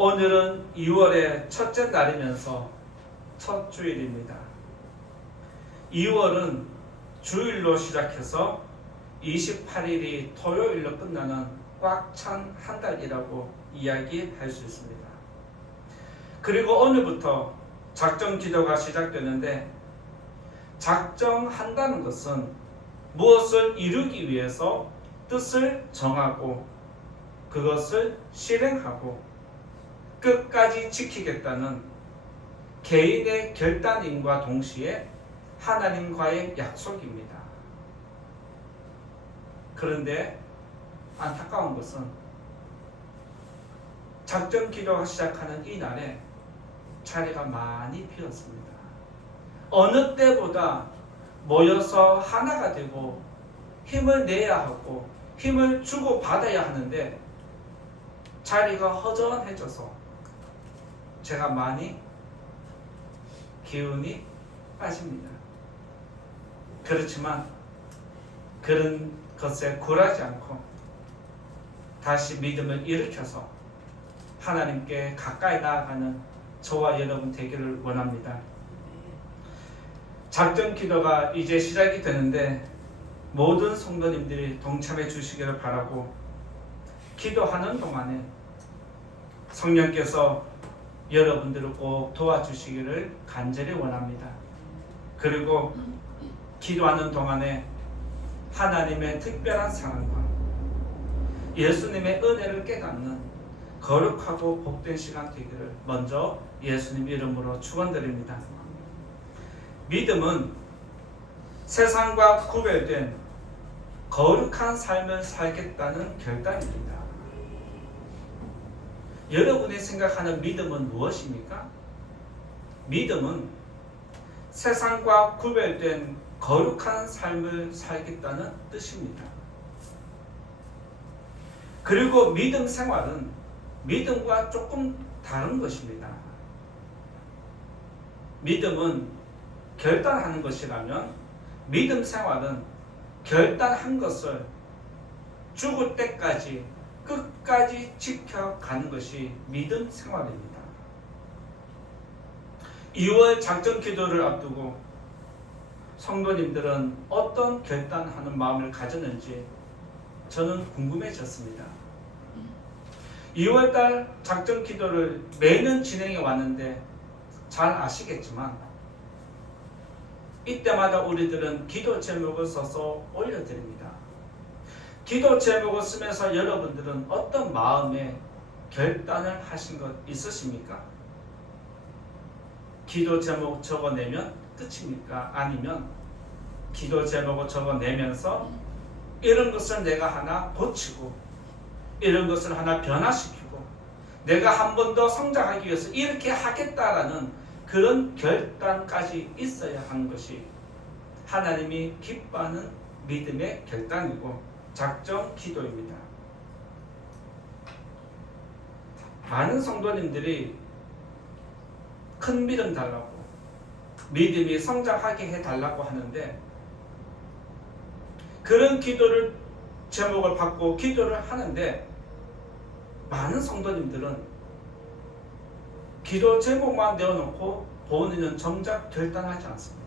오늘은 2월의 첫째 날이면서 첫 주일입니다. 2월은 주일로 시작해서 28일이 토요일로 끝나는 꽉 찬 한 달이라고 이야기할 수 있습니다. 그리고 오늘부터 작정 기도가 시작되는데, 작정한다는 것은 무엇을 이루기 위해서 뜻을 정하고 그것을 실행하고 끝까지 지키겠다는 개인의 결단임과 동시에 하나님과의 약속입니다. 그런데 안타까운 것은 작정 기도가 시작하는 이 날에 자리가 많이 비었습니다. 어느 때보다 모여서 하나가 되고 힘을 내야 하고 힘을 주고 받아야 하는데 자리가 허전해져서 제가 많이 기운이 빠집니다. 그렇지만 그런 것에 굴하지 않고 다시 믿음을 일으켜서 하나님께 가까이 나아가는 저와 여러분 되기를 원합니다. 작정 기도가 이제 시작이 되는데 모든 성도님들이 동참해 주시기를 바라고, 기도하는 동안에 성령께서 여러분들을 꼭 도와주시기를 간절히 원합니다. 그리고 기도하는 동안에 하나님의 특별한 사랑과 예수님의 은혜를 깨닫는 거룩하고 복된 시간 되기를 먼저 예수님 이름으로 축원드립니다. 믿음은 세상과 구별된 거룩한 삶을 살겠다는 결단입니다. 여러분이 생각하는 믿음은 무엇입니까? 믿음은 세상과 구별된 거룩한 삶을 살겠다는 뜻입니다. 그리고 믿음 생활은 믿음과 조금 다른 것입니다. 믿음은 결단하는 것이라면 믿음 생활은 결단한 것을 죽을 때까지 끝까지 지켜가는 것이 믿음 생활입니다. 2월 작정 기도를 앞두고 성도님들은 어떤 결단하는 마음을 가졌는지 저는 궁금해졌습니다. 2월달 작정 기도를 매년 진행해 왔는데 잘 아시겠지만 이때마다 우리들은 기도 제목을 써서 올려드립니다. 기도 제목을 쓰면서 여러분들은 어떤 마음의 결단을 하신 것 있으십니까? 기도 제목 적어내면 끝입니까? 아니면 기도 제목을 적어내면서 이런 것을 내가 하나 고치고 이런 것을 하나 변화시키고 내가 한 번 더 성장하기 위해서 이렇게 하겠다라는 그런 결단까지 있어야 하는 것이 하나님이 기뻐하는 믿음의 결단이고 작정 기도입니다. 많은 성도님들이 큰 믿음 달라고, 믿음이 성장하게 해달라고 하는데, 그런 기도를 제목을 받고 기도를 하는데 많은 성도님들은 기도 제목만 내어놓고 본인은 정작 결단하지 않습니다.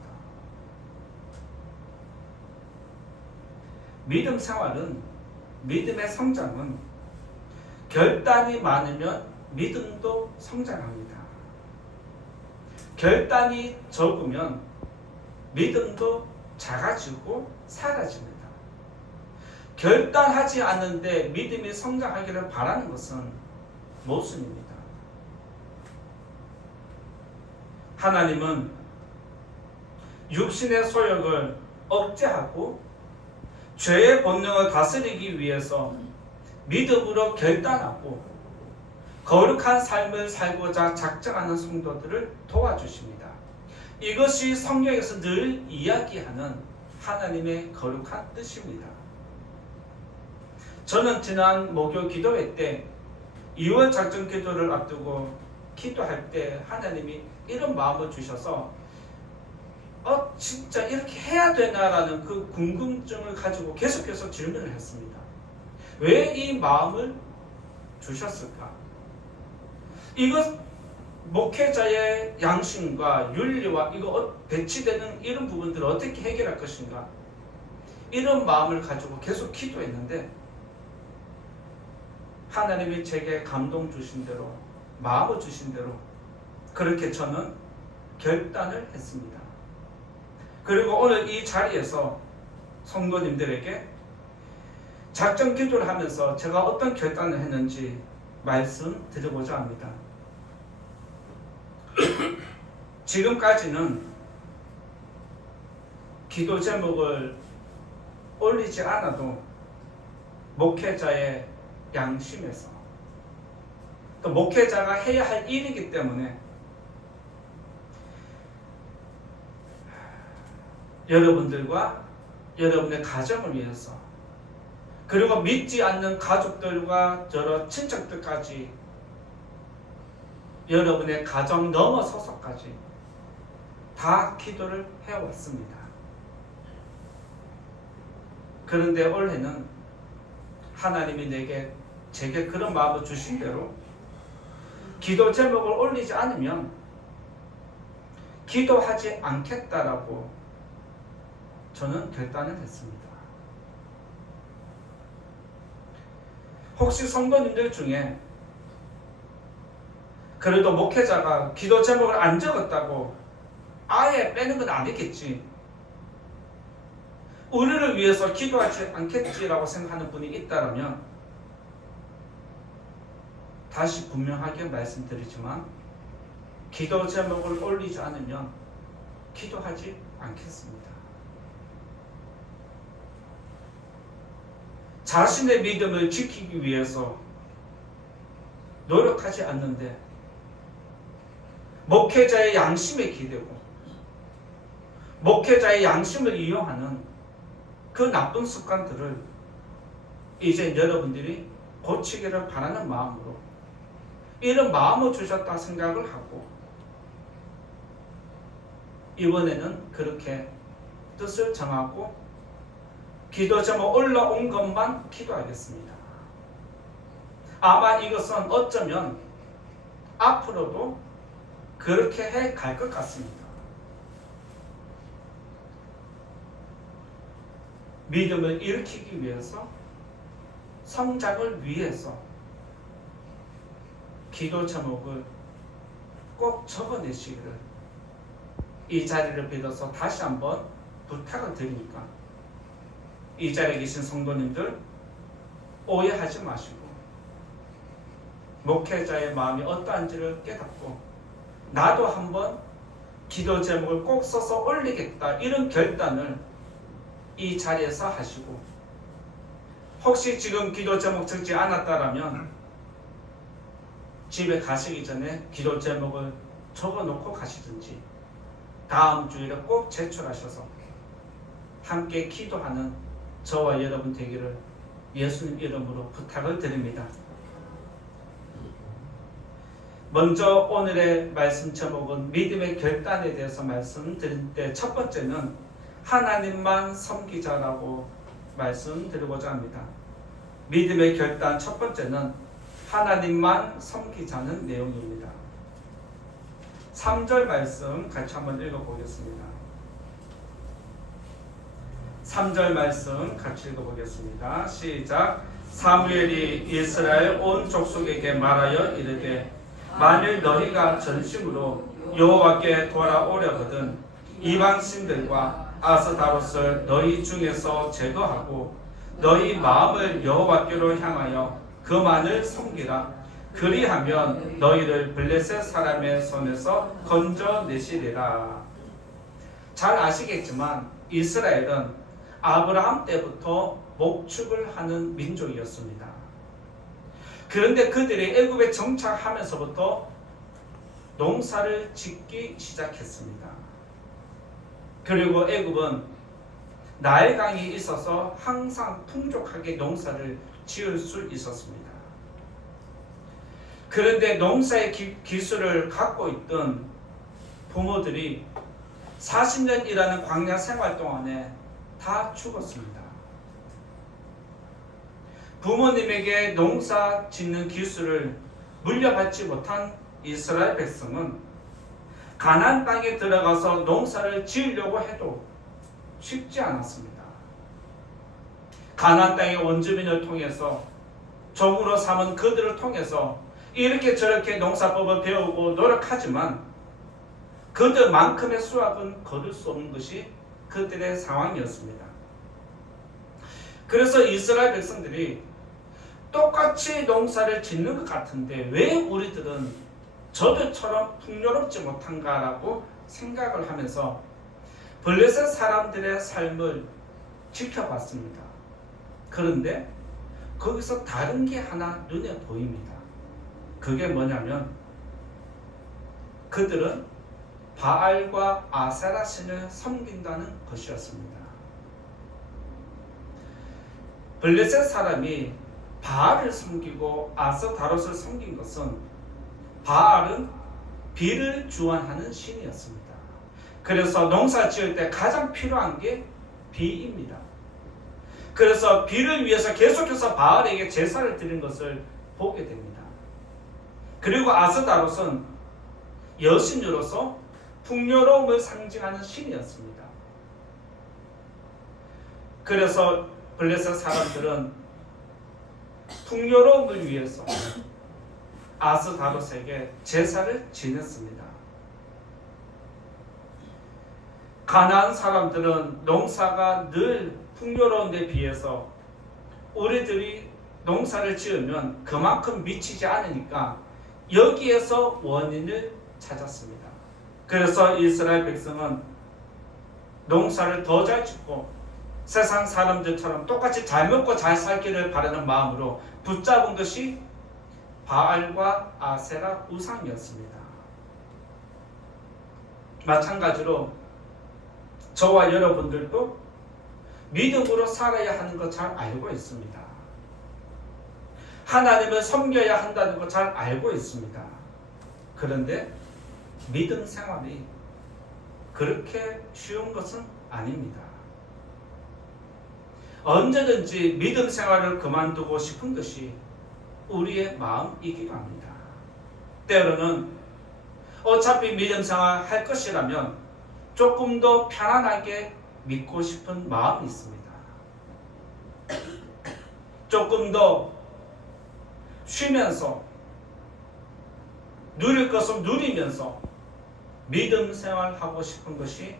믿음 생활은, 믿음의 성장은 결단이 많으면 믿음도 성장합니다. 결단이 적으면 믿음도 작아지고 사라집니다. 결단하지 않는데 믿음이 성장하기를 바라는 것은 모순입니다. 하나님은 육신의 소욕을 억제하고 죄의 본능을 다스리기 위해서 믿음으로 결단하고 거룩한 삶을 살고자 작정하는 성도들을 도와주십니다. 이것이 성경에서 늘 이야기하는 하나님의 거룩한 뜻입니다. 저는 지난 목요 기도회 때 2월 작정 기도를 앞두고 기도할 때 하나님이 이런 마음을 주셔서 진짜 이렇게 해야 되나라는 그 궁금증을 가지고 계속해서 질문을 했습니다. 왜 이 마음을 주셨을까? 이것 목회자의 양심과 윤리와 이거 배치되는 이런 부분들을 어떻게 해결할 것인가, 이런 마음을 가지고 계속 기도했는데 하나님이 제게 감동 주신 대로, 마음을 주신 대로 그렇게 저는 결단을 했습니다. 그리고 오늘 이 자리에서 성도님들에게 작전 기도를 하면서 제가 어떤 결단을 했는지 말씀드리고자 합니다. 지금까지는 기도 제목을 올리지 않아도 목회자의 양심에서, 또 목회자가 해야 할 일이기 때문에 여러분들과 여러분의 가정을 위해서, 그리고 믿지 않는 가족들과 여러 친척들까지, 여러분의 가정 넘어서서까지 다 기도를 해왔습니다. 그런데 올해는 하나님이 제게 그런 마음을 주신 대로 기도 제목을 올리지 않으면 기도하지 않겠다라고 저는 결단을 했습니다. 혹시 성도님들 중에 그래도 목회자가 기도 제목을 안 적었다고 아예 빼는 건 아니겠지, 우리를 위해서 기도하지 않겠지라고 생각하는 분이 있다면 다시 분명하게 말씀드리지만 기도 제목을 올리지 않으면 기도하지 않겠습니다. 자신의 믿음을 지키기 위해서 노력하지 않는데 목회자의 양심에 기대고 목회자의 양심을 이용하는 그 나쁜 습관들을 이제 여러분들이 고치기를 바라는 마음으로 이런 마음을 주셨다 생각을 하고 이번에는 그렇게 뜻을 정하고 기도 제목 올라온 것만 기도하겠습니다. 아마 이것은 어쩌면 앞으로도 그렇게 해 갈 것 같습니다. 믿음을 일으키기 위해서, 성장을 위해서 기도 제목을 꼭 적어내시기를 이 자리를 빌어서 다시 한번 부탁을 드리니까 이 자리에 계신 성도님들 오해하지 마시고 목회자의 마음이 어떠한지를 깨닫고 나도 한번 기도 제목을 꼭 써서 올리겠다, 이런 결단을 이 자리에서 하시고, 혹시 지금 기도 제목 적지 않았다라면 집에 가시기 전에 기도 제목을 적어놓고 가시든지 다음 주일에 꼭 제출하셔서 함께 기도하는 저와 여러분 되기를 예수님 이름으로 부탁을 드립니다. 먼저 오늘의 말씀 제목은 믿음의 결단에 대해서 말씀드릴 때 첫 번째는 하나님만 섬기자라고 말씀드리고자 합니다. 믿음의 결단 첫 번째는 하나님만 섬기자는 내용입니다. 3절 말씀 같이 한번 읽어보겠습니다. 3절 말씀 같이 읽어보겠습니다. 시작. 사무엘이 이스라엘 온 족속에게 말하여 이르되 만일 너희가 전심으로 여호와께 돌아오려거든 이방 신들과 아스다롯을 너희 중에서 제거하고 너희 마음을 여호와께로 향하여 그만을 섬기라. 그리하면 너희를 블레셋 사람의 손에서 건져내시리라. 잘 아시겠지만 이스라엘은 아브라함 때부터 목축을 하는 민족이었습니다. 그런데 그들이 애굽에 정착하면서부터 농사를 짓기 시작했습니다. 그리고 애굽은 나일강이 있어서 항상 풍족하게 농사를 지을 수 있었습니다. 그런데 농사의 기술을 갖고 있던 부모들이 40년 일하는 광야 생활 동안에 다 죽었습니다. 부모님에게 농사 짓는 기술을 물려받지 못한 이스라엘 백성은 가나안 땅에 들어가서 농사를 지으려고 해도 쉽지 않았습니다. 가나안 땅의 원주민을 통해서 종으로 삼은 그들을 통해서 이렇게 저렇게 농사법을 배우고 노력하지만 그들만큼의 수확은 거둘 수 없는 것이 그들의 상황이었습니다. 그래서 이스라엘 백성들이 똑같이 농사를 짓는 것 같은데 왜 우리들은 저들처럼 풍요롭지 못한가라고 생각을 하면서 블레셋 사람들의 삶을 지켜봤습니다. 그런데 거기서 다른 게 하나 눈에 보입니다. 그게 뭐냐면 그들은 바알과 아세라 신을 섬긴다는 것이었습니다. 블레셋 사람이 바알을 섬기고 아스타롯을 섬긴 것은 바알은 비를 주관하는 신이었습니다. 그래서 농사 지을 때 가장 필요한 게 비입니다. 그래서 비를 위해서 계속해서 바알에게 제사를 드린 것을 보게 됩니다. 그리고 아스타롯은 여신으로서 풍요로움을 상징하는 신이었습니다. 그래서 블레셋 사람들은 풍요로움을 위해서 아스타롯에게 제사를 지냈습니다. 가나안 사람들은 농사가 늘 풍요로운 데 비해서 우리들이 농사를 지으면 그만큼 미치지 않으니까 여기에서 원인을 찾았습니다. 그래서 이스라엘 백성은 농사를 더 잘 짓고 세상 사람들처럼 똑같이 잘 먹고 잘 살기를 바라는 마음으로 붙잡은 것이 바알과 아세라 우상이었습니다. 마찬가지로 저와 여러분들도 믿음으로 살아야 하는 거 잘 알고 있습니다. 하나님을 섬겨야 한다는 거 잘 알고 있습니다. 그런데 믿음 생활이 그렇게 쉬운 것은 아닙니다. 언제든지 믿음 생활을 그만두고 싶은 것이 우리의 마음이기도 합니다. 때로는 어차피 믿음 생활 할 것이라면 조금 더 편안하게 믿고 싶은 마음이 있습니다. 조금 더 쉬면서 누릴 것을 누리면서 믿음 생활하고 싶은 것이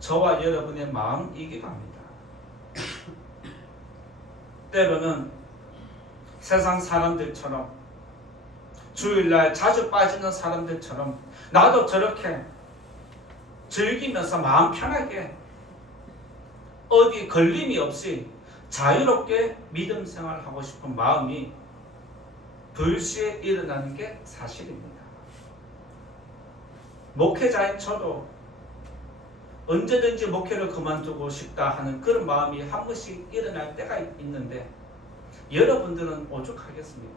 저와 여러분의 마음이기도 합니다. 때로는 세상 사람들처럼 주일날 자주 빠지는 사람들처럼 나도 저렇게 즐기면서 마음 편하게 어디 걸림이 없이 자유롭게 믿음 생활하고 싶은 마음이 불시에 일어나는 게 사실입니다. 목회자인 저도 언제든지 목회를 그만두고 싶다 하는 그런 마음이 한 번씩 일어날 때가 있는데 여러분들은 오죽하겠습니까?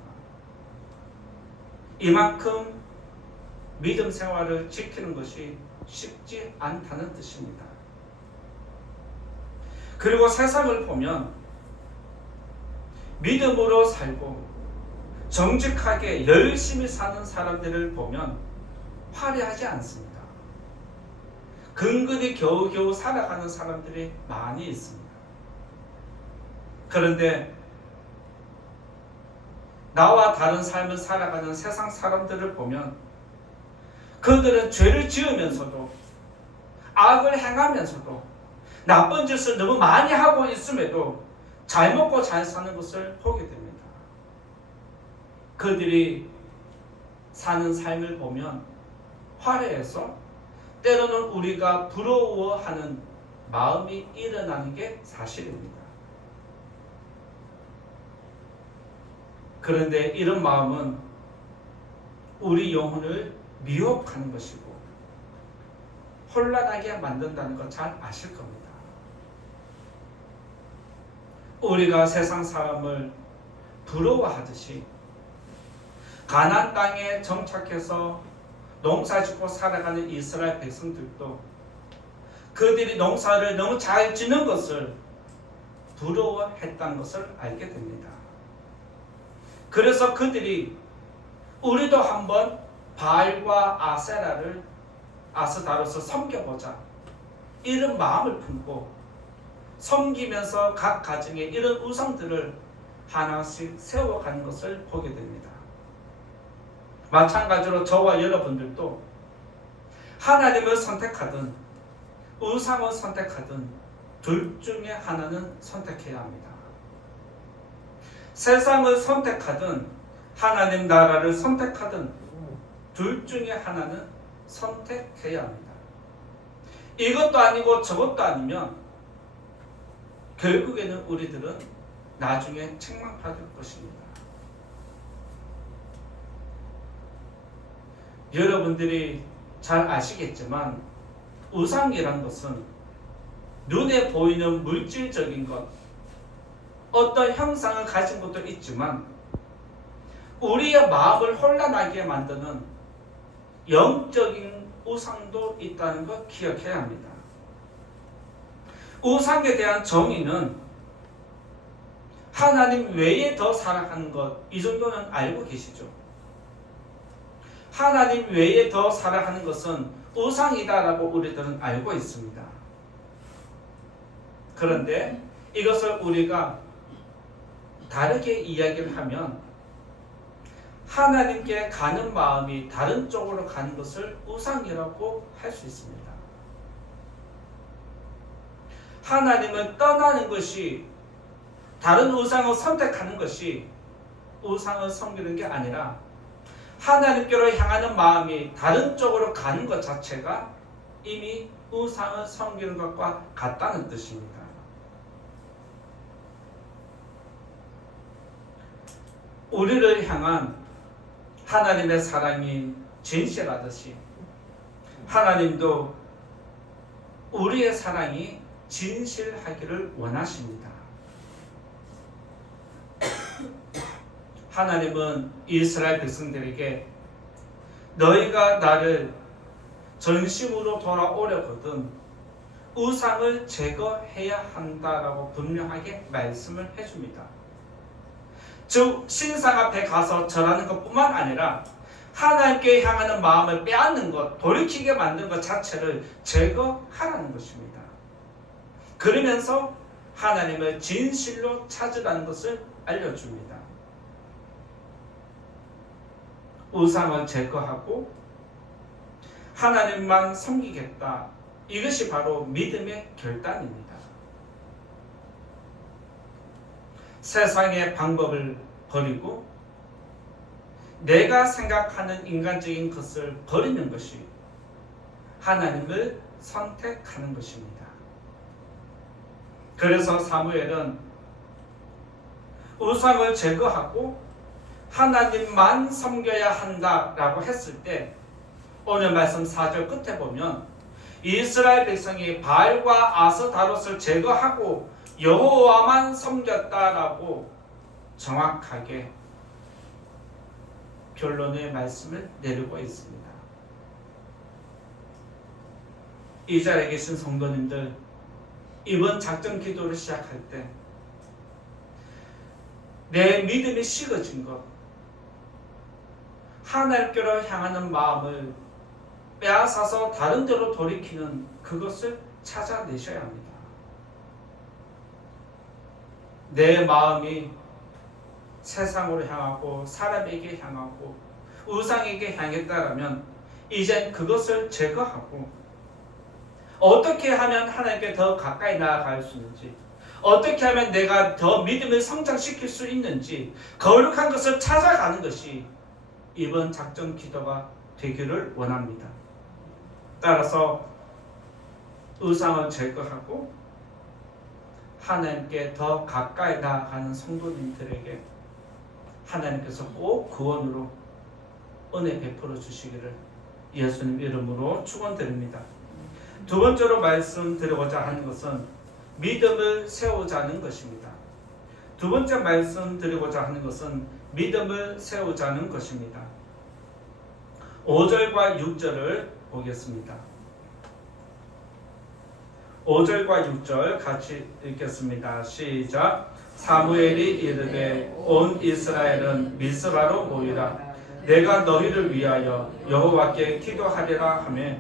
이만큼 믿음 생활을 지키는 것이 쉽지 않다는 뜻입니다. 그리고 세상을 보면 믿음으로 살고 정직하게 열심히 사는 사람들을 보면 화려하지 않습니다. 근근히 겨우겨우 살아가는 사람들이 많이 있습니다. 그런데 나와 다른 삶을 살아가는 세상 사람들을 보면 그들은 죄를 지으면서도 악을 행하면서도 나쁜 짓을 너무 많이 하고 있음에도 잘 먹고 잘 사는 것을 보게 됩니다. 그들이 사는 삶을 보면 화려해서 때로는 우리가 부러워하는 마음이 일어나는 게 사실입니다. 그런데 이런 마음은 우리 영혼을 미혹하는 것이고 혼란하게 만든다는 거 잘 아실 겁니다. 우리가 세상 사람을 부러워하듯이 가나안 땅에 정착해서 농사짓고 살아가는 이스라엘 백성들도 그들이 농사를 너무 잘 짓는 것을 부러워했다는 것을 알게 됩니다. 그래서 그들이 우리도 한번 바알과 아스다롯을 섬겨보자, 이런 마음을 품고 섬기면서 각 가정에 이런 우상들을 하나씩 세워가는 것을 보게 됩니다. 마찬가지로 저와 여러분들도 하나님을 선택하든 우상을 선택하든 둘 중에 하나는 선택해야 합니다. 세상을 선택하든 하나님 나라를 선택하든 둘 중에 하나는 선택해야 합니다. 이것도 아니고 저것도 아니면 결국에는 우리들은 나중에 책망받을 것입니다. 여러분들이 잘 아시겠지만 우상이란 것은 눈에 보이는 물질적인 것, 어떤 형상을 가진 것도 있지만 우리의 마음을 혼란하게 만드는 영적인 우상도 있다는 것 기억해야 합니다. 우상에 대한 정의는 하나님 외에 더 살아가는 것, 이 정도는 알고 계시죠? 하나님 외에 더 살아가는 것은 우상이다라고 우리들은 알고 있습니다. 그런데 이것을 우리가 다르게 이야기를 하면 하나님께 가는 마음이 다른 쪽으로 가는 것을 우상이라고 할 수 있습니다. 하나님을 떠나는 것이, 다른 우상을 선택하는 것이 우상을 섬기는 게 아니라 하나님께로 향하는 마음이 다른 쪽으로 가는 것 자체가 이미 우상을 섬기는 것과 같다는 뜻입니다. 우리를 향한 하나님의 사랑이 진실하듯이 하나님도 우리의 사랑이 진실하기를 원하십니다. 하나님은 이스라엘 백성들에게 너희가 나를 전심으로 돌아오려거든 우상을 제거해야 한다라고 분명하게 말씀을 해줍니다. 즉 신상 앞에 가서 절하는 것뿐만 아니라 하나님께 향하는 마음을 빼앗는 것, 돌이키게 만든 것 자체를 제거하라는 것입니다. 그러면서 하나님을 진실로 찾으라는 것을 알려줍니다. 우상을 제거하고 하나님만 섬기겠다. 이것이 바로 믿음의 결단입니다. 세상의 방법을 버리고 내가 생각하는 인간적인 것을 버리는 것이 하나님을 선택하는 것입니다. 그래서 사무엘은 우상을 제거하고 하나님만 섬겨야 한다라고 했을 때 오늘 말씀 4절 끝에 보면 이스라엘 백성이 바알과 아스다롯을 제거하고 여호와만 섬겼다라고 정확하게 결론의 말씀을 내리고 있습니다. 이 자리에 계신 성도님들, 이번 작전 기도를 시작할 때 내 믿음이 식어진 것, 하나님께로 향하는 마음을 빼앗아서 다른 데로 돌이키는 그것을 찾아내셔야 합니다. 내 마음이 세상으로 향하고 사람에게 향하고 우상에게 향했다라면 이젠 그것을 제거하고 어떻게 하면 하나님께 더 가까이 나아갈 수 있는지, 어떻게 하면 내가 더 믿음을 성장시킬 수 있는지 거룩한 것을 찾아가는 것이 이번 작전 기도가 되기를 원합니다. 따라서 우상을 제거하고 하나님께 더 가까이 나아가는 성도님들에게 하나님께서 꼭 구원으로 은혜 베풀어 주시기를 예수님 이름으로 축원드립니다. 두 번째로 말씀드리고자 하는 것은 믿음을 세우자는 것입니다. 두 번째 말씀드리고자 하는 것은 믿음을 세우자는 것입니다. 5절과 6절을 보겠습니다. 5절과 6절 같이 읽겠습니다. 시작. 사무엘이 이르되 온 이스라엘은 미스바로 모이라. 내가 너희를 위하여 여호와께 기도하리라 하며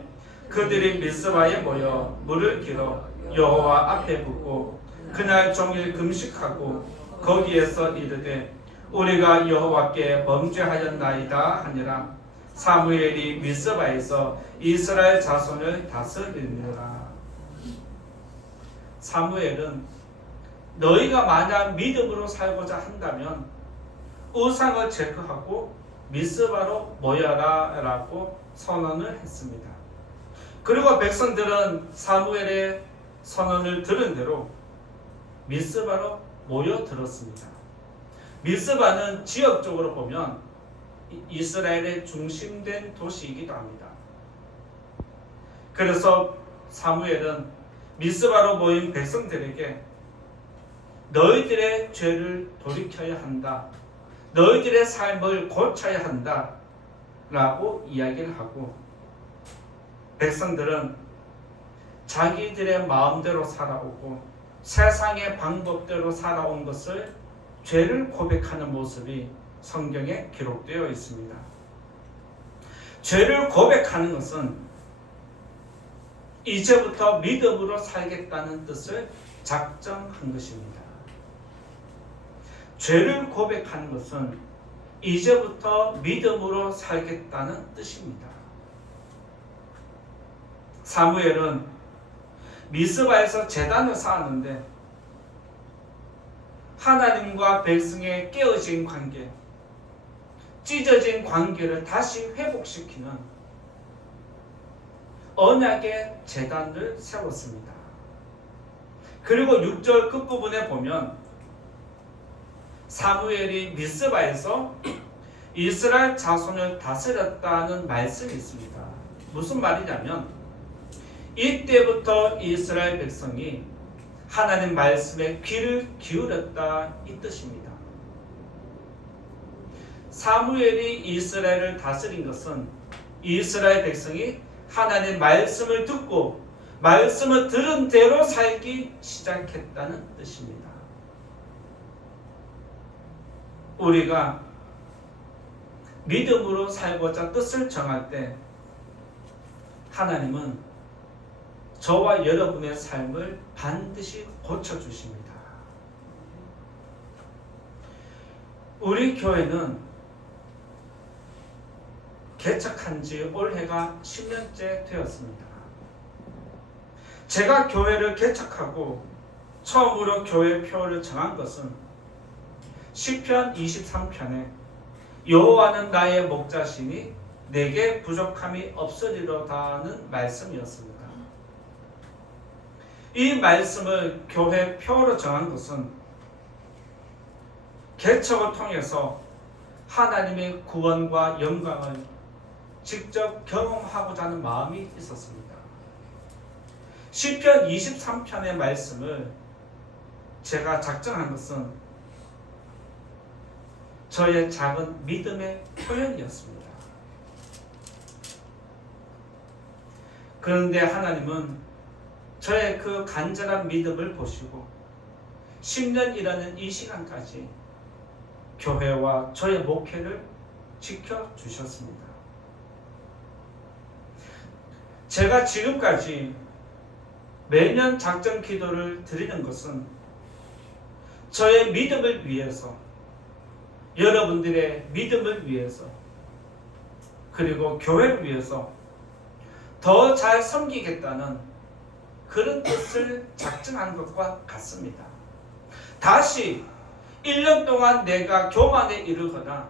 그들이 미스바에 모여 물을 길어 여호와 앞에 붓고 그날 종일 금식하고 거기에서 이르되 우리가 여호와께 범죄하였나이다 하니라. 사무엘이 미스바에서 이스라엘 자손을 다스리느라. 사무엘은 너희가 만약 믿음으로 살고자 한다면 우상을 제거하고 미스바로 모여라 라고 선언을 했습니다. 그리고 백성들은 사무엘의 선언을 들은 대로 미스바로 모여들었습니다. 미스바는 지역적으로 보면 이스라엘의 중심된 도시이기도 합니다. 그래서 사무엘은 미스바로 모인 백성들에게 너희들의 죄를 돌이켜야 한다. 너희들의 삶을 고쳐야 한다. 라고 이야기를 하고 백성들은 자기들의 마음대로 살아오고 세상의 방법대로 살아온 것을 죄를 고백하는 모습이 성경에 기록되어 있습니다. 죄를 고백하는 것은 이제부터 믿음으로 살겠다는 뜻을 작정한 것입니다. 죄를 고백하는 것은 이제부터 믿음으로 살겠다는 뜻입니다. 사무엘은 미스바에서 제단을 쌓았는데 하나님과 백성의 깨어진 관계, 찢어진 관계를 다시 회복시키는 언약의 제단을 세웠습니다. 그리고 6절 끝부분에 보면 사무엘이 미스바에서 이스라엘 자손을 다스렸다는 말씀이 있습니다. 무슨 말이냐면 이때부터 이스라엘 백성이 하나님 말씀에 귀를 기울였다 이 뜻입니다. 사무엘이 이스라엘을 다스린 것은 이스라엘 백성이 하나님 말씀을 듣고 말씀을 들은 대로 살기 시작했다는 뜻입니다. 우리가 믿음으로 살고자 뜻을 정할 때 하나님은 저와 여러분의 삶을 반드시 고쳐주십니다. 우리 교회는 개척한 지 올해가 10년째 되었습니다. 제가 교회를 개척하고 처음으로 교회표를 정한 것은 시편 23편에 여호와는 나의 목자시니 내게 부족함이 없으리로다는 말씀이었습니다. 이 말씀을 교회표로 정한 것은 개척을 통해서 하나님의 구원과 영광을 직접 경험하고자 하는 마음이 있었습니다. 시편 23편의 말씀을 제가 작정한 것은 저의 작은 믿음의 표현이었습니다. 그런데 하나님은 저의 그 간절한 믿음을 보시고 10년이라는 이 시간까지 교회와 저의 목회를 지켜주셨습니다. 제가 지금까지 매년 작정 기도를 드리는 것은 저의 믿음을 위해서, 여러분들의 믿음을 위해서, 그리고 교회를 위해서 더 잘 섬기겠다는 그런 뜻을 작정한 것과 같습니다. 다시 1년 동안 내가 교만에 이르거나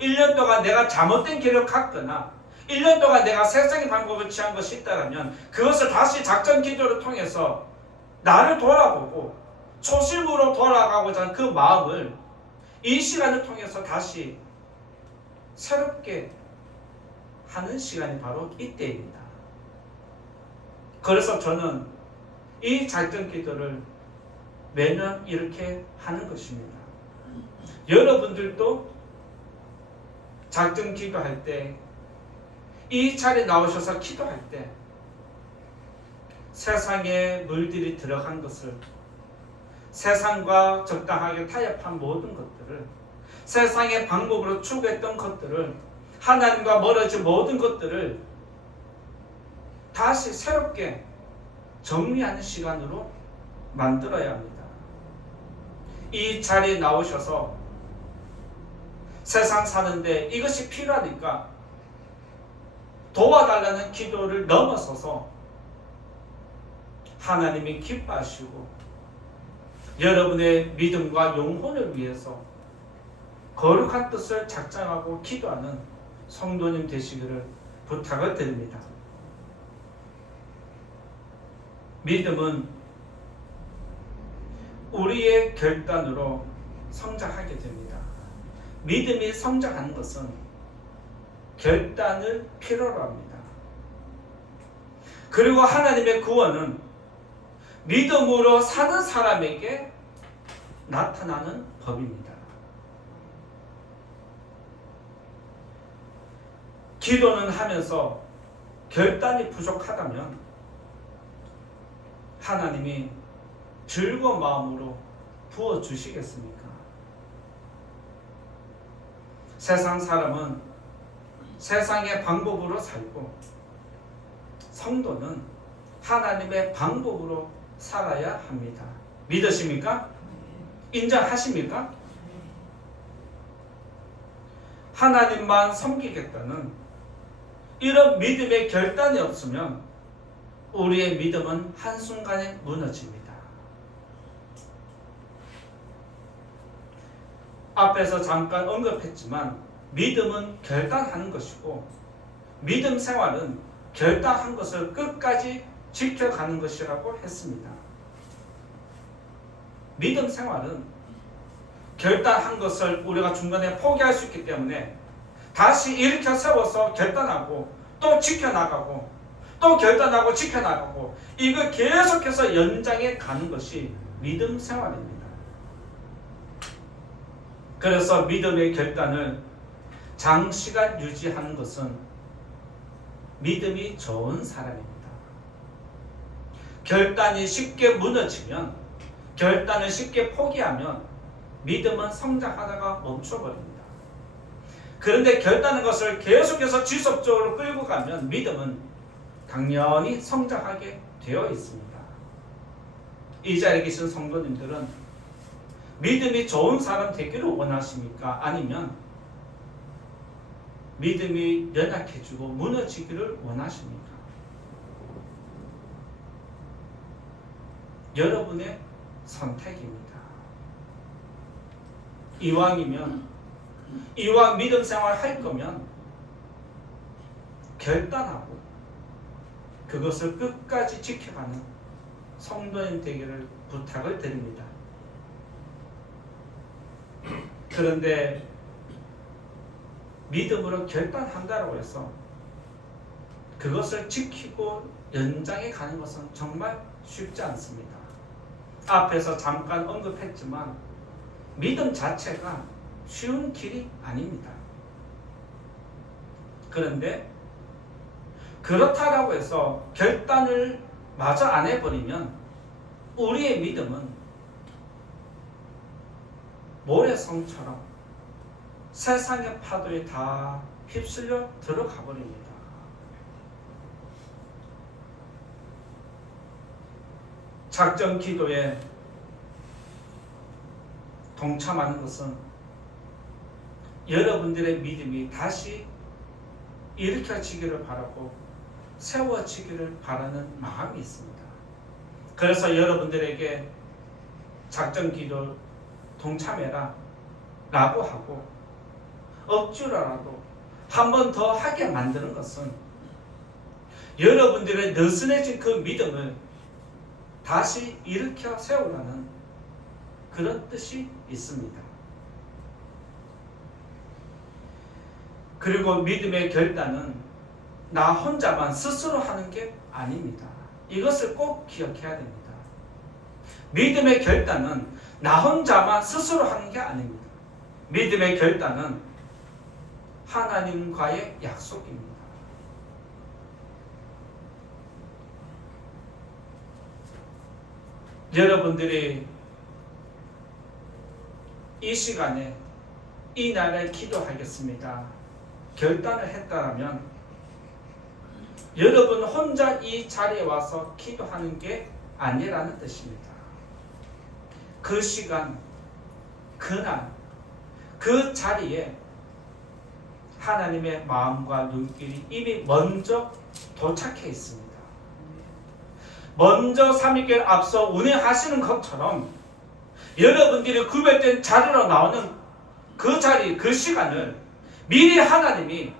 1년 동안 내가 잘못된 길을 갔거나 1년 동안 내가 세상의 방법을 취한 것이 있다면 그것을 다시 작전 기도를 통해서 나를 돌아보고 초심으로 돌아가고자 하는 그 마음을 이 시간을 통해서 다시 새롭게 하는 시간이 바로 이때입니다. 그래서 저는 이 작전 기도를 매년 이렇게 하는 것입니다. 여러분들도 작전 기도할 때 이 자리에 나오셔서 기도할 때 세상에 물들이 들어간 것을, 세상과 적당하게 타협한 모든 것들을, 세상의 방법으로 추구했던 것들을 하나님과 멀어진 모든 것들을 다시 새롭게 정리하는 시간으로 만들어야 합니다. 이 자리에 나오셔서 세상 사는데 이것이 필요하니까 도와달라는 기도를 넘어서서 하나님이 기뻐하시고 여러분의 믿음과 영혼을 위해서 거룩한 뜻을 작정하고 기도하는 성도님 되시기를 부탁을 드립니다. 믿음은 우리의 결단으로 성장하게 됩니다. 믿음이 성장하는 것은 결단을 필요로 합니다. 그리고 하나님의 구원은 믿음으로 사는 사람에게 나타나는 법입니다. 기도는 하면서 결단이 부족하다면 하나님이 즐거운 마음으로 부어주시겠습니까? 세상 사람은 세상의 방법으로 살고 성도는 하나님의 방법으로 살아야 합니다. 믿으십니까? 인정하십니까? 하나님만 섬기겠다는 이런 믿음의 결단이 없으면 우리의 믿음은 한순간에 무너집니다. 앞에서 잠깐 언급했지만 믿음은 결단하는 것이고 믿음 생활은 결단한 것을 끝까지 지켜가는 것이라고 했습니다. 믿음 생활은 결단한 것을 우리가 중간에 포기할 수 있기 때문에 다시 일으켜 세워서 결단하고 또 지켜나가고 또 결단하고 지켜나가고 이거 계속해서 연장해 가는 것이 믿음 생활입니다. 그래서 믿음의 결단을 장시간 유지하는 것은 믿음이 좋은 사람입니다. 결단이 쉽게 무너지면, 결단을 쉽게 포기하면 믿음은 성장하다가 멈춰버립니다. 그런데 결단한 것을 계속해서 지속적으로 끌고 가면 믿음은 당연히 성장하게 되어 있습니다. 이 자리에 계신 성도님들은 믿음이 좋은 사람 되기를 원하십니까? 아니면 믿음이 연약해지고 무너지기를 원하십니까? 여러분의 선택입니다. 이왕 믿음 생활 할 거면 결단하고 그것을 끝까지 지켜가는 성도님 되기를 부탁을 드립니다. 그런데 믿음으로 결단한다고 해서 그것을 지키고 연장해 가는 것은 정말 쉽지 않습니다. 앞에서 잠깐 언급했지만 믿음 자체가 쉬운 길이 아닙니다. 그런데 그렇다고 해서 결단을 마저 안 해버리면 우리의 믿음은 모래성처럼 세상의 파도에 다 휩쓸려 들어가 버립니다. 작정 기도에 동참하는 것은 여러분들의 믿음이 다시 일으켜지기를 바라고 세워지기를 바라는 마음이 있습니다. 그래서 여러분들에게 작정 기도 동참해라 라고 하고 억지로라도 한 번 더 하게 만드는 것은 여러분들의 느슨해진 그 믿음을 다시 일으켜 세우라는 그런 뜻이 있습니다. 그리고 믿음의 결단은 나 혼자만 스스로 하는 게 아닙니다. 이것을 꼭 기억해야 됩니다. 믿음의 결단은 나 혼자만 스스로 하는 게 아닙니다. 믿음의 결단은 하나님과의 약속입니다. 여러분들이 이 시간에 이 날을 기도하겠습니다. 결단을 했다면 여러분 혼자 이 자리에 와서 기도하는 게 아니라는 뜻입니다. 그 시간, 그날, 그 자리에 하나님의 마음과 눈길이 이미 먼저 도착해 있습니다. 먼저 3일절 앞서 운행하시는 것처럼 여러분들이 구별된 자리로 나오는 그 자리, 그 시간을 미리 하나님이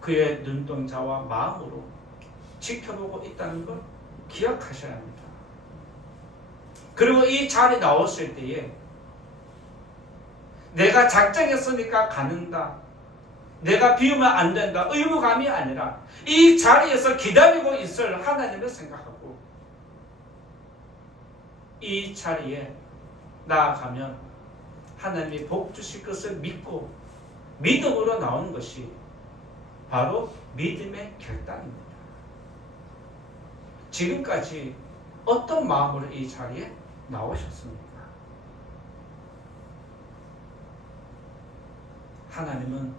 그의 눈동자와 마음으로 지켜보고 있다는 걸 기억하셔야 합니다. 그리고 이 자리 나왔을 때에 내가 작정했으니까 가는다, 내가 비우면 안 된다, 의무감이 아니라 이 자리에서 기다리고 있을 하나님을 생각하고 이 자리에 나아가면 하나님이 복 주실 것을 믿고 믿음으로 나오는 것이 바로 믿음의 결단입니다. 지금까지 어떤 마음으로 이 자리에 나오셨습니까? 하나님은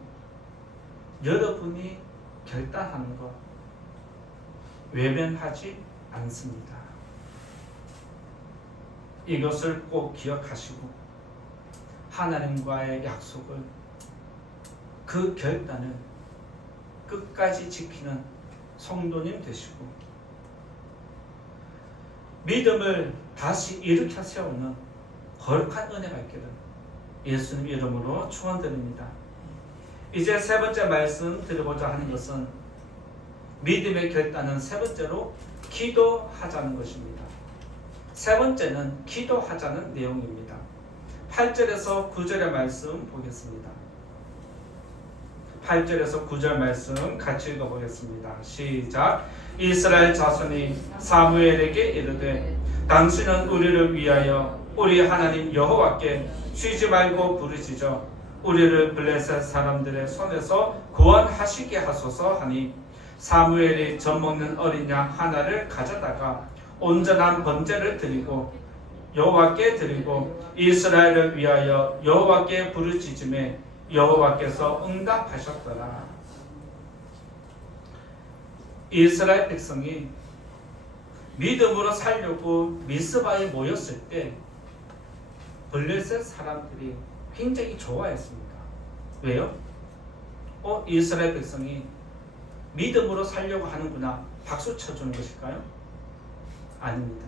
여러분이 결단하는 것 외면하지 않습니다. 이것을 꼭 기억하시고 하나님과의 약속을, 그 결단을 끝까지 지키는 성도님 되시고 믿음을 다시 일으켜 세우는 거룩한 은혜가 있기를 예수님 이름으로 축원드립니다. 이제 세 번째 말씀 드리고자 하는 것은 믿음의 결단은 세 번째로 기도하자는 것입니다. 세 번째는 기도하자는 내용입니다. 8절에서 9절의 말씀 보겠습니다. 8절에서 9절 말씀 같이 읽어보겠습니다. 시작. 이스라엘 자손이 사무엘에게 이르되 당신은 우리를 위하여 우리 하나님 여호와께 쉬지 말고 부르짖어 우리를 블레셋 사람들의 손에서 구원하시게 하소서 하니 사무엘이 젖먹는 어린 양 하나를 가져다가 온전한 번제를 드리고 여호와께 드리고 이스라엘을 위하여 여호와께 부르짖음에 여호와께서 응답하셨더라. 이스라엘 백성이 믿음으로 살려고 미스바에 모였을 때 블레셋 사람들이 굉장히 좋아했습니다. 왜요? 이스라엘 백성이 믿음으로 살려고 하는구나, 박수 쳐주는 것일까요? 아닙니다.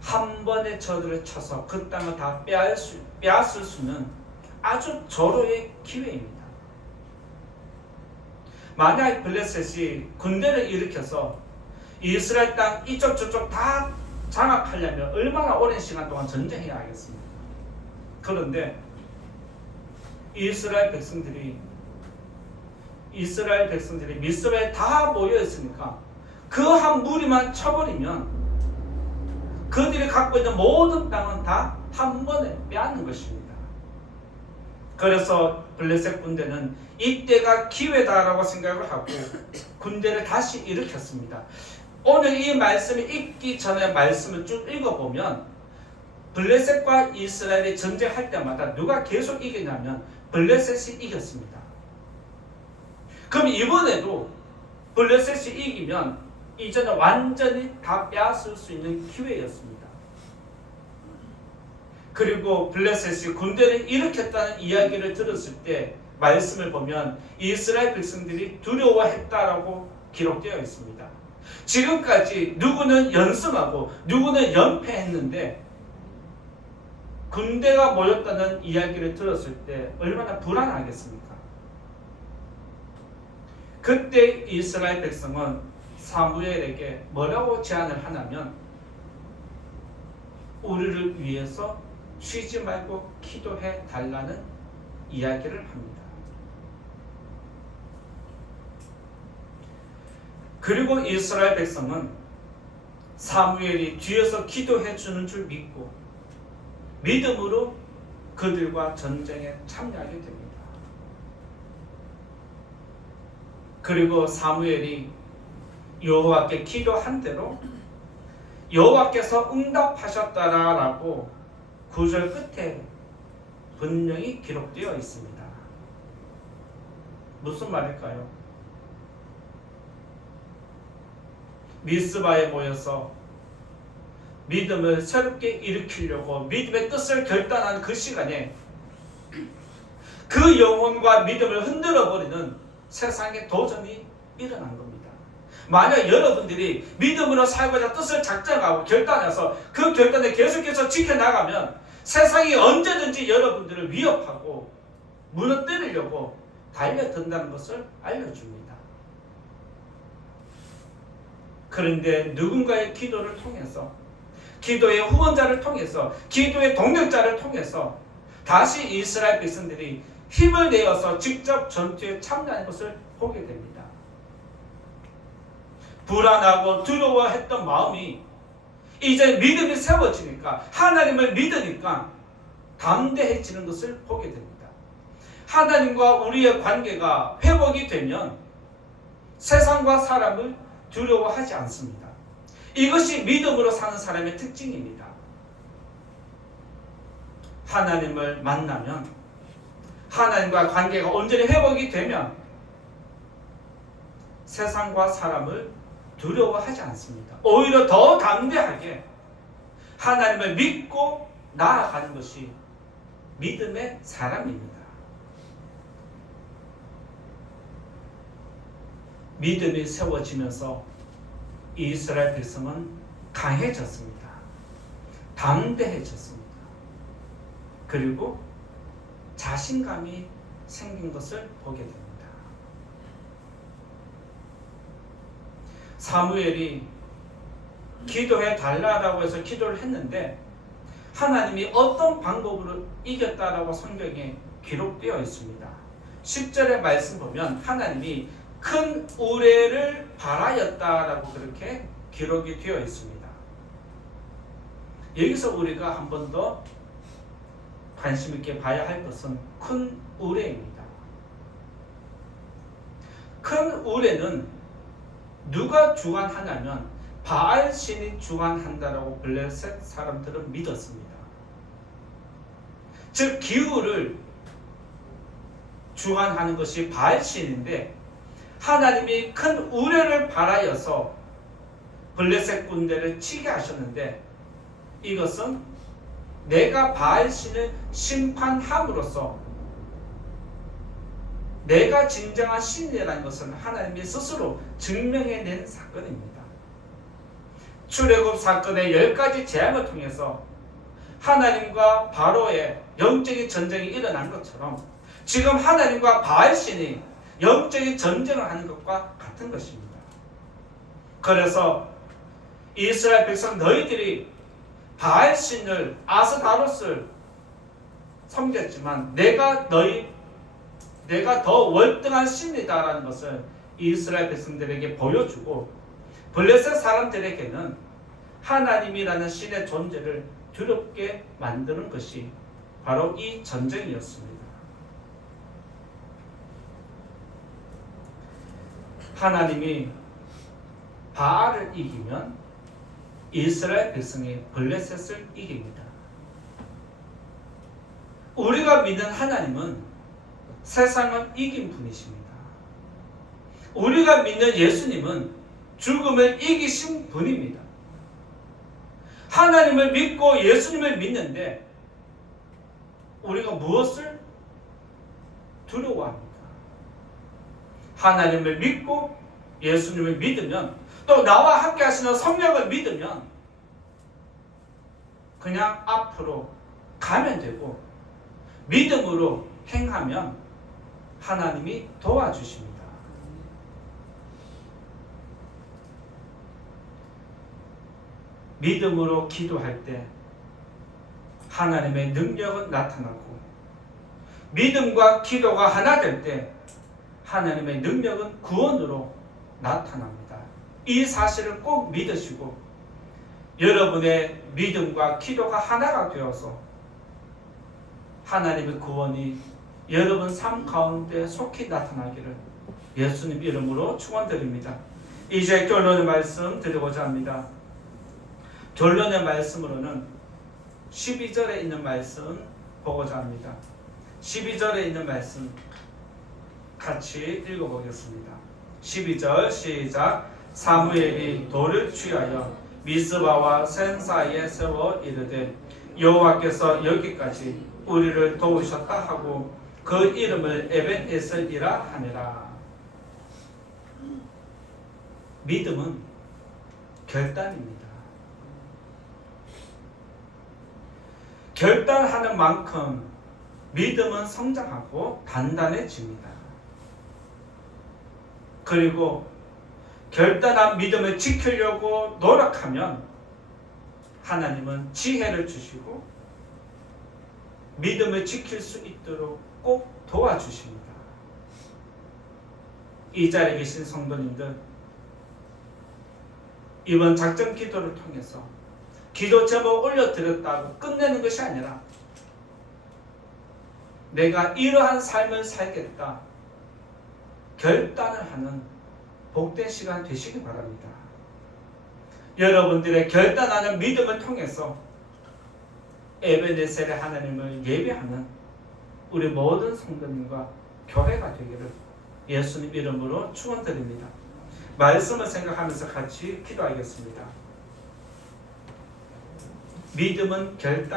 한 번에 저들을 쳐서 그 땅을 다 빼앗을 수는 아주 절호의 기회입니다. 만약 블레셋이 군대를 일으켜서 이스라엘 땅 이쪽 저쪽 다 장악하려면 얼마나 오랜 시간 동안 전쟁해야 하겠습니까? 그런데 이스라엘 백성들이 미스바에 다 모여 있으니까 그 한 무리만 쳐버리면 그들이 갖고 있는 모든 땅은 다 한 번에 빼앗는 것입니다. 그래서 블레셋 군대는 이때가 기회다라고 생각을 하고 군대를 다시 일으켰습니다. 오늘 이 말씀이 읽기 전에 말씀을 쭉 읽어보면 블레셋과 이스라엘이 전쟁할 때마다 누가 계속 이기냐면 블레셋이 이겼습니다. 그럼 이번에도 블레셋이 이기면 이제는 완전히 다 빼앗을 수 있는 기회였습니다. 그리고 블레셋이 군대를 일으켰다는 이야기를 들었을 때 말씀을 보면 이스라엘 백성들이 두려워했다라고 기록되어 있습니다. 지금까지 누구는 연승하고 누구는 연패했는데 군대가 모였다는 이야기를 들었을 때 얼마나 불안하겠습니까? 그때 이스라엘 백성은 사무엘에게 뭐라고 제안을 하냐면 우리를 위해서 쉬지 말고 기도해 달라는 이야기를 합니다. 그리고 이스라엘 백성은 사무엘이 뒤에서 기도해 주는 줄 믿고 믿음으로 그들과 전쟁에 참여하게 됩니다. 그리고 사무엘이 여호와께 기도한 대로 여호와께서 응답하셨다라고 9절 끝에 분명히 기록되어 있습니다. 무슨 말일까요? 미스바에 모여서 믿음을 새롭게 일으키려고 믿음의 뜻을 결단한 그 시간에 그 영혼과 믿음을 흔들어버리는 세상의 도전이 일어난 겁니다. 만약 여러분들이 믿음으로 살고자 뜻을 작정하고 결단해서 그 결단을 계속해서 지켜나가면 세상이 언제든지 여러분들을 위협하고 무너뜨리려고 달려든다는 것을 알려줍니다. 그런데 누군가의 기도를 통해서, 기도의 후원자를 통해서, 기도의 동력자를 통해서 다시 이스라엘 백성들이 힘을 내어서 직접 전투에 참여하는 것을 보게 됩니다. 불안하고 두려워했던 마음이 이제 믿음이 세워지니까, 하나님을 믿으니까 담대해지는 것을 보게 됩니다. 하나님과 우리의 관계가 회복이 되면 세상과 사람을 두려워하지 않습니다. 이것이 믿음으로 사는 사람의 특징입니다. 하나님을 만나면, 하나님과 관계가 온전히 회복이 되면 세상과 사람을 두려워하지 않습니다. 오히려 더 담대하게 하나님을 믿고 나아가는 것이 믿음의 사람입니다. 믿음이 세워지면서 이스라엘 백성은 강해졌습니다. 담대해졌습니다. 그리고 자신감이 생긴 것을 보게 됩니다. 사무엘이 기도해 달라고 해서 기도를 했는데 하나님이 어떤 방법으로 이겼다라고 성경에 기록되어 있습니다. 10절의 말씀 보면 하나님이 큰 우레를 바라였다라고 그렇게 기록이 되어 있습니다. 여기서 우리가 한 번 더 관심 있게 봐야 할 것은 큰 우레입니다. 큰 우레는 누가 주관하냐면 바알 신이 주관한다라고 블레셋 사람들은 믿었습니다. 즉 기후를 주관하는 것이 바알 신인데 하나님이 큰 우레를 바라여서 블레셋 군대를 치게 하셨는데 이것은 내가 바알 신을 심판함으로써 내가 진정한 신이라는 것은 하나님이 스스로 증명해낸 사건입니다. 출애굽 사건의 10가지 재앙을 통해서 하나님과 바로의 영적인 전쟁이 일어난 것처럼 지금 하나님과 바알 신이 영적인 전쟁을 하는 것과 같은 것입니다. 그래서 이스라엘 백성 너희들이 바알 신을 아스다롯을 섬겼지만 내가 더 월등한 신이다라는 것을 이스라엘 백성들에게 보여주고 블레셋 사람들에게는 하나님이라는 신의 존재를 두렵게 만드는 것이 바로 이 전쟁이었습니다. 하나님이 바알을 이기면 이스라엘 백성이 블레셋을 이깁니다. 우리가 믿는 하나님은 세상을 이긴 분이십니다. 우리가 믿는 예수님은 죽음을 이기신 분입니다. 하나님을 믿고 예수님을 믿는데 우리가 무엇을 두려워합니까? 하나님을 믿고 예수님을 믿으면 또 나와 함께 하시는 성령을 믿으면 그냥 앞으로 가면 되고 믿음으로 행하면 하나님이 도와주십니다. 믿음으로 기도할 때 하나님의 능력은 나타나고 믿음과 기도가 하나 될 때 하나님의 능력은 구원으로 나타납니다. 이 사실을 꼭 믿으시고 여러분의 믿음과 기도가 하나가 되어서 하나님의 구원이 여러분 삶 가운데 속히 나타나기를 예수님 이름으로 축원드립니다. 이제 결론의 말씀 드리고자 합니다. 결론의 말씀으로는 12절에 있는 말씀 보고자 합니다. 12절에 있는 말씀 같이 읽어보겠습니다. 12절 시작. 사무엘이 돌을 취하여 미스바와 센 사이에 세워 이르되 여호와께서 여기까지 우리를 도우셨다 하고 그 이름을 에벤에셀이라 하니라. 믿음은 결단입니다. 결단하는 만큼 믿음은 성장하고 단단해집니다. 그리고 결단한 믿음을 지키려고 노력하면 하나님은 지혜를 주시고 믿음을 지킬 수 있도록 꼭 도와주십니다. 이 자리에 계신 성도님들, 이번 작전 기도를 통해서 기도 제목 올려드렸다고 끝내는 것이 아니라 내가 이러한 삶을 살겠다 결단을 하는 복된 시간 되시기 바랍니다. 여러분들의 결단하는 믿음을 통해서 에베네셀의 하나님을 예배하는 우리 모든 성도님과 교회가 되기를 예수님 이름으로 축원드립니다. 말씀을 생각하면서 같이 기도하겠습니다. 믿음은 결단